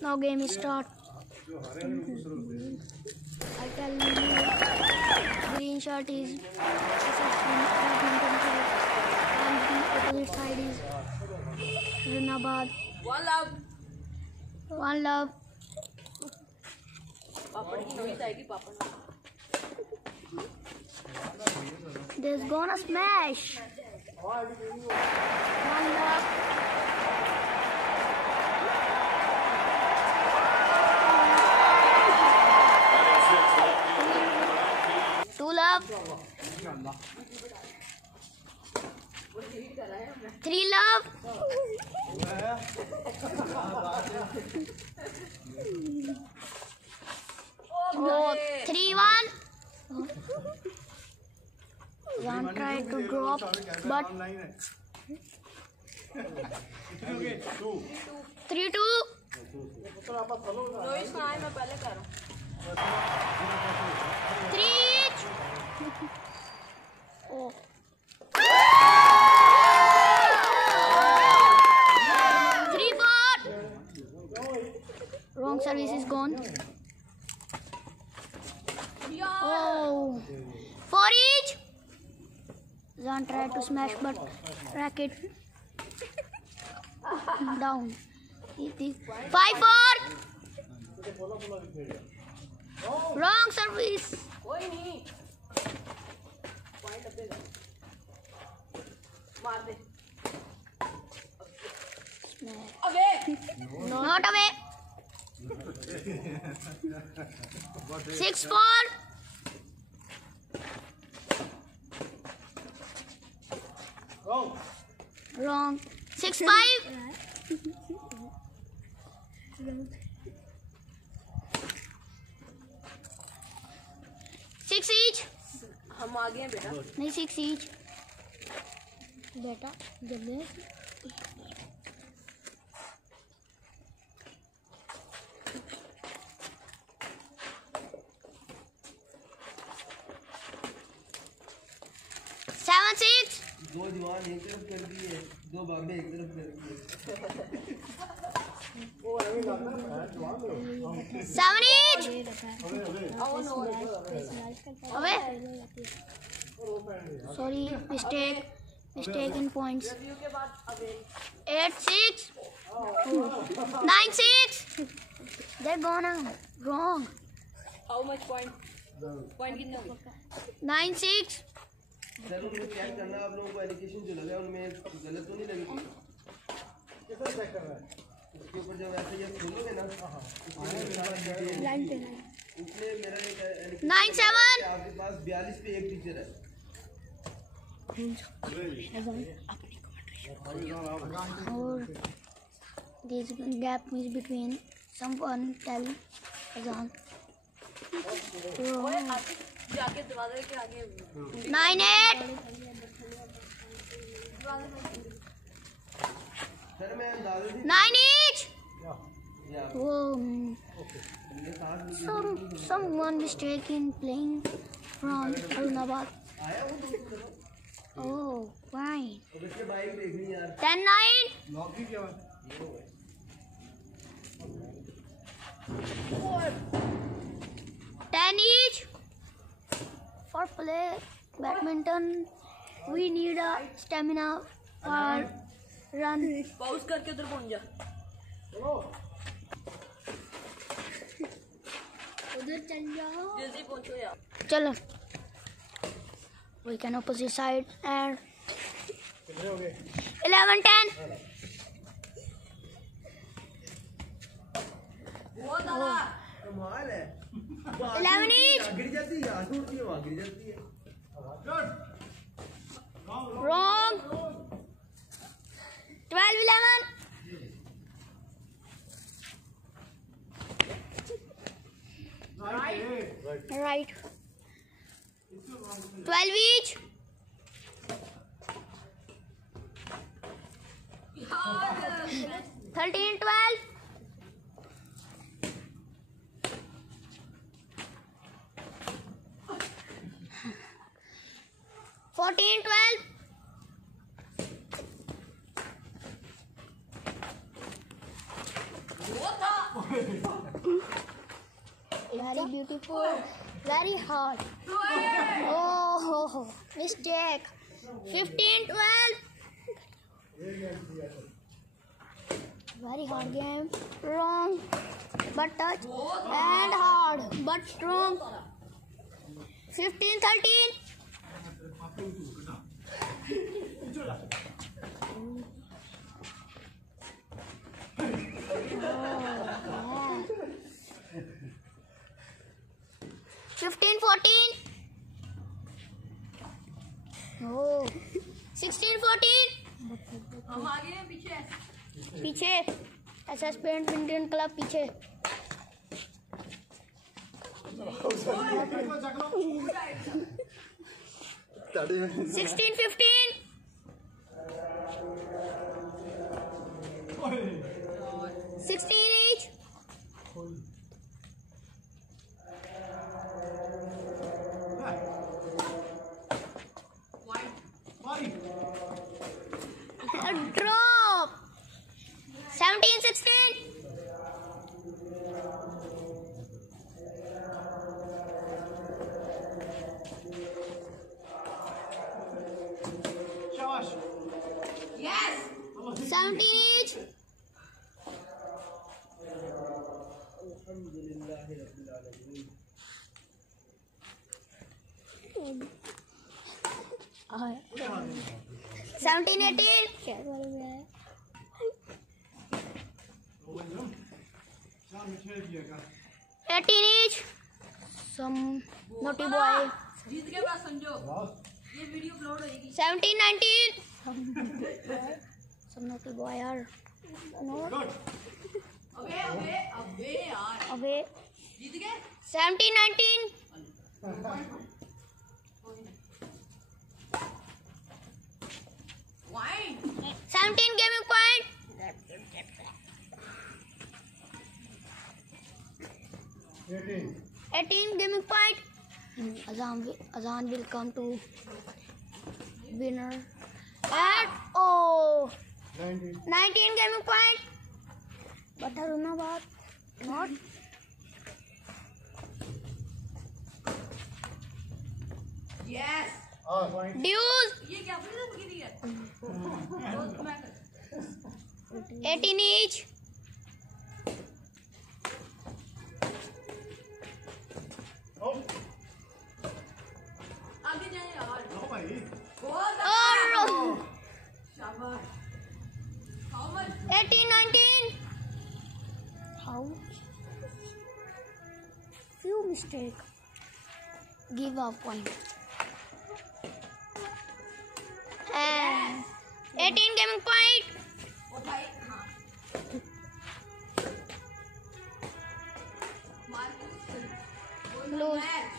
Now game is start. I tell you, green shirt is SS Badminton Club, and the opposite side is Haroon. One love. One love. There's gonna smash. One love. Two love. Three love. Oh, 3-1. Jan tried to drop, but 3-2. Three. Oh. 3-4. Wrong service is gone. Oh. 4 each. Zan tried to smash but racket down. 5-4. Wrong service. Not away. 6-4. Wrong. 6-5. 6 each. हम आ गए हैं बेटा. नहीं 6 each. बेटा जल्दी. 7-6. दो जवान एक तरफ कर दिए, दो बाबे एक तरफ कर दिए. 7 each. Away. Sorry, mistake in points. 8-6. 9-6. They're gonna wrong. How much point? Point कितने हो गए? 9-6. सर उनको चेक करना, आप लोगों को एलिगेशन जो लगा उनमें गलत तो नहीं लगी? कैसा चेक करना है? उसके ऊपर जब ऐसे ये खोलोगे ना, उसमें मेरा एक 9-7. आपके पास 42 पे एक टीचर है. और this gap is between someone tell Azan. जाके दरवाजे के आगे 9-8. सर मैं अंदाज़े से 9 each. Someone mistake in playing from Haroon. Oh, fine. 10-9. 10 each. For play badminton, we need a stamina for run. Pause करके उधर पहुंच जा. उधर चल जाओ. जल्दी पहुंचो यार. चलो. We can opposite side and 11-10. वो दादा. कमाल है. 11 each. गिर जाती है, आठ उड़ती है, वहाँ गिर जाती है. Wrong. 12-11. Right. 12 each. 13-12. 14-12. Very beautiful. Very hard. Oh, mistake. 15-12. Very hard game. Wrong. But touch. And hard. But strong. 15-13. Oh, yeah. 15-14. Oh. 16-14. हम आगे हैं पीछे पीछे SS बैडमिंटन क्लब पीछे 16-15. 16 each. A drop. 17-16. yes 17 each. अल्हम्दुलिल्लाह रब्बिल आलमीन 17-18. क्या बोल रहा है? 18 each. Some naughty boy. जीत के बाद समझो ये वीडियो अपलोड होएगी 17-19. Some naughty boy are not. अबे अबे अबे यार अबे जीत गए 17-19. Wine 17 gaming point. 18 gaming point. Azan will come to winner. And oh, 19 gaming point. But Haroon about not. Yes Dues. ये क्या बोल रही है दोस्त मैं 18 each. आगे जाए यार और शाबाश how much 18-19. How? Few mistake. Give up point. And 18 gaming point. ओ भाई हाँ मार Lose. मैच